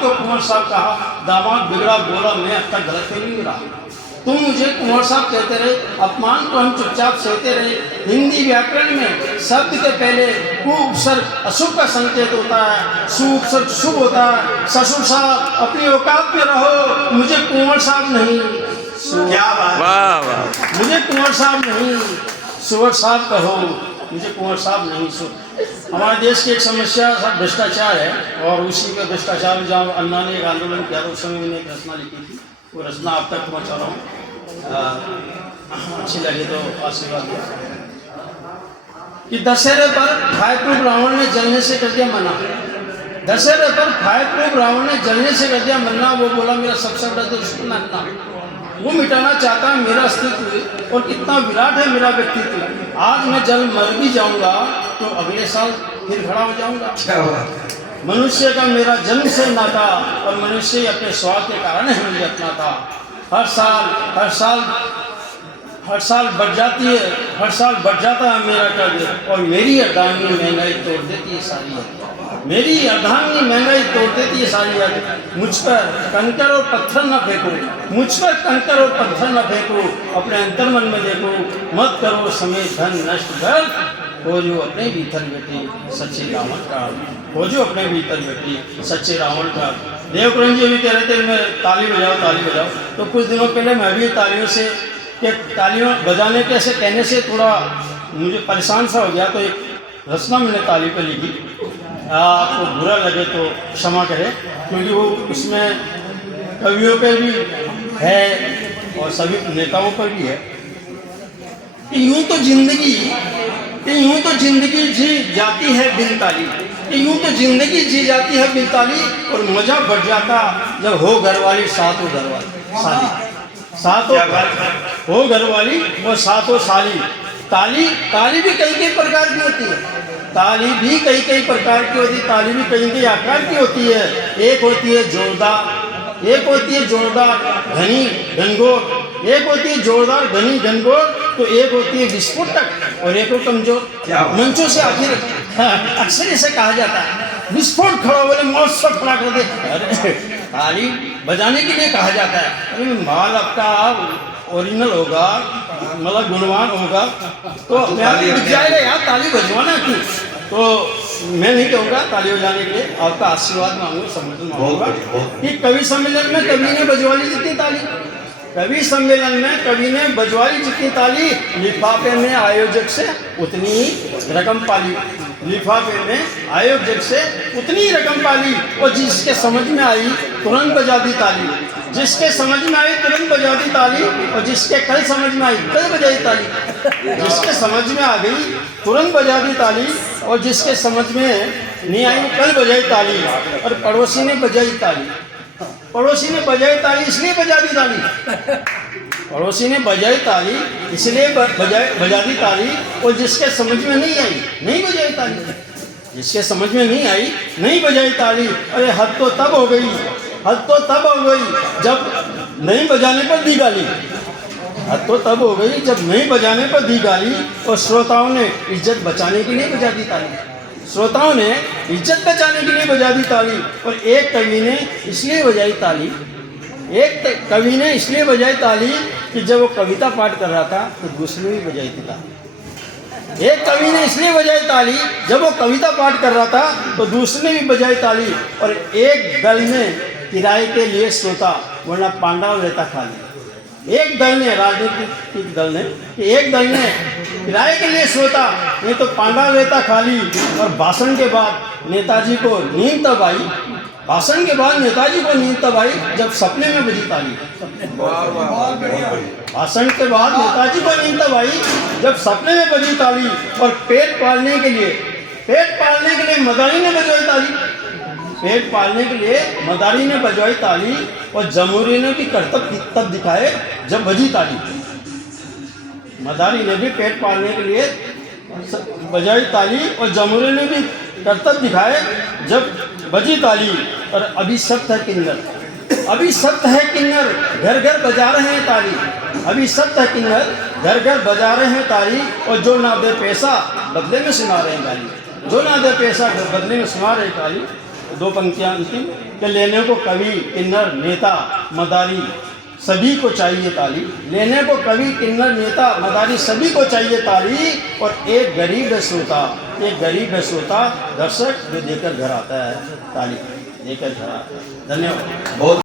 तो कुंवर साहब कहा, दामाद बिगड़ा बोला, मैं अब तक गलत नहीं गिरा। तुम मुझे कुंवर साहब कहते रहे, अपमान को हम चुपचाप सहते रहे। हिंदी व्याकरण में शब्द के पहले कु उपसर्ग अशुभ का संकेत होता है, सु उपसर्ग शुभ होता है। ससुर साहब अपनी औकात में रहो, मुझे कुंवर साहब नहीं, क्या बात, वाह वाह। मुझे कुंवर साहब नहीं, सुवर साहब कहो, मुझे कुंवर साहब नहीं। हमारे देश की एक समस्या सब भ्रष्टाचार है, और उसी का भ्रष्टाचार जहाँ अन्ना ने एक आंदोलन किया था, उस समय मैंने एक रचना लिखी थी, वो रचना आप तक पहुँचा रहा हूँ, अच्छी लगे तो आशीर्वाद दिया। कि दशहरे पर फायर रावण ने जलने से कर दिया मना। दशहरे पर फायर रावण ने जलने से कर दिया मना। वो बोला मेरा सबसे बड़ा दुश्मन अन्ना, वो मिटाना चाहता है मेरा अस्तित्व, और कितना विराट है मेरा व्यक्तित्व। आज मैं जल मर भी जाऊंगा तो अगले साल फिर खड़ा हो जाऊंगा। क्या बात। मनुष्य का मेरा जन्म से नाता, और मनुष्य अपने स्वार्थ के कारण ही मुझे अपना था। हर साल बढ़ जाती है, हर साल बढ़ जाता है मेरा कर्ज, और मेरी अर्धांगिनी महंगाई तोड़ देती है सारी हद। मेरी अर्धांगिनी महंगाई तोड़ देती है सारी हद। मुझ पर कंकर और पत्थर न फेंको, मुझ पर कंकर और पत्थर न फेंको, अपने अंतर्मन में देखो, मत करो समय धन नष्ट कर, खोजो अपने भीतर बेटी सच्चे रावण का, खोजो अपने भीतर बेटी सच्चे रावण का। देवकरण जी भी कह रहे थे मैं ताली बजाओ ताली बजाओ, तो कुछ दिनों पहले मैं भी तालियों से कि तालियों बजाने के ऐसे कहने से थोड़ा मुझे परेशान सा हो गया, तो एक रचना मैंने ताली पर लिखी। आपको बुरा लगे तो क्षमा करें, क्योंकि वो उसमें कवियों पर भी है और सभी नेताओं पर भी है। यूं तो जिंदगी जी जाती है बिन ताली, यूं तो जिंदगी जी जाती है बिन ताली, और मजा बढ़ जाता जब हो घरवाली साथ हो घरवाली साली, साथ हो घरवाली और साथ हो साली। ताली भी कई प्रकार की होती है, ताली भी कई प्रकार की होती है, ताली भी कई आकार की होती है। एक होती है जोरदार, एक होती है जोरदार घनी घनघोर, एक होती है जोरदार घनी घनघोर, तो एक होती है विस्फोटक और एक हो कमजोर। मंचों से आखिर अक्सर इसे कहा जाता है, विस्फोट खड़ा बोले मौत सब खड़ा कर दे। अरे ताली बजाने के लिए कहा जाता है, अरे माल आपका ओरिजिनल होगा, मतलब गुणवान होगा तो अपने आप बिक जाएगा यार, ताली बजवाना क्यों। तो मैं नहीं कहूँगा ताली बजाने के लिए, आपका आशीर्वाद मांगूंगा, समर्थन मांगूंगा कि कवि सम्मेलन में कवि ने बजवाली जितनी ताली, कवि सम्मेलन में कवि ने बजवाली जितनी ताली, लिफाफे में आयोजक से उतनी रकम पाली, लिफाफे में आयोजक से उतनी रकम पाली, और जिसके समझ में आई तुरंत बजा दी ताली, जिसके समझ में आई तुरंत बजा दी ताली, और जिसके कल समझ में आई कल बजाई ताली, जिसके समझ में आ गई तुरंत बजा दी ताली, और जिसके समझ में नहीं आई कल बजाई ताली। और पड़ोसी ने बजाई ताली, पड़ोसी ने बजाई ताली इसलिए बजा दी ताली, पड़ोसी ने बजाई ताली इसलिए बजा दी ताली, और जिसके समझ में नहीं आई नहीं बजाई ताली, जिसके समझ में नहीं आई नहीं बजाई ताली। अरे हद तो तब हो गई, हद तो तब हो गई जब नहीं बजाने पर दी गाली, हद तो तब हो गई जब नहीं बजाने पर दी गाली, और श्रोताओं ने इज्जत बचाने के लिए बजा दी ताली, श्रोताओं ने इज्जत बचाने के लिए बजा दी ताली। और एक कवि ने इसलिए बजाई ताली, एक कवि ने इसलिए बजाई ताली कि जब वो कविता पाठ कर रहा था तो दूसरे भी बजाई थी ताली। एक कवि ने इसलिए बजाई ताली जब वो कविता पाठ कर रहा था तो दूसरे भी बजाई ताली। और एक दल में किराए के लिए श्रोता, वरना पांडव रहता खाली। एक दल ने, राजनीतिक दल ने, एक दल ने किराए के लिए श्रोता, नहीं तो पांडव रहता खाली। और भाषण के बाद नेताजी को नींद तब आई, भाषण के बाद नेताजी को नींद तब आई जब सपने में बजी ताली। भाषण के बाद नेताजी को नींद तब आई जब सपने में बजी ताली। और पेट पालने के लिए मदारी ने बजवाई ताली, पेट पालने के लिए मदारी ने बजवाई ताली। और जमहूरी ने भी करतब तब दिखाए जब बजी ताली। मदारी ने भी पेट पालने के लिए बजाई ताली, और जमहूरी ने भी करतब दिखाए जब बजी ताली। और अभी सख्त है किन्नर, अभी सख्त है किन्नर, घर घर बजा रहे हैं ताली। अभी सख्त है किन्नर, घर घर बजा रहे हैं ताली। और जो ना दे पैसा बदले में सुना रहे हैं गाली, जो ना दे पैसा बदले में सुना रहे ताली। दो पंक्तियां अंतिम कि लेने को कवि किन्नर नेता मदारी सभी को चाहिए ताली। लेने को कवि किन्नर नेता मदारी सभी को चाहिए ताली। और एक गरीब है श्रोता दर्शक जो देकर घर आता है ताली, देकर घर आता है। धन्यवाद। बहुत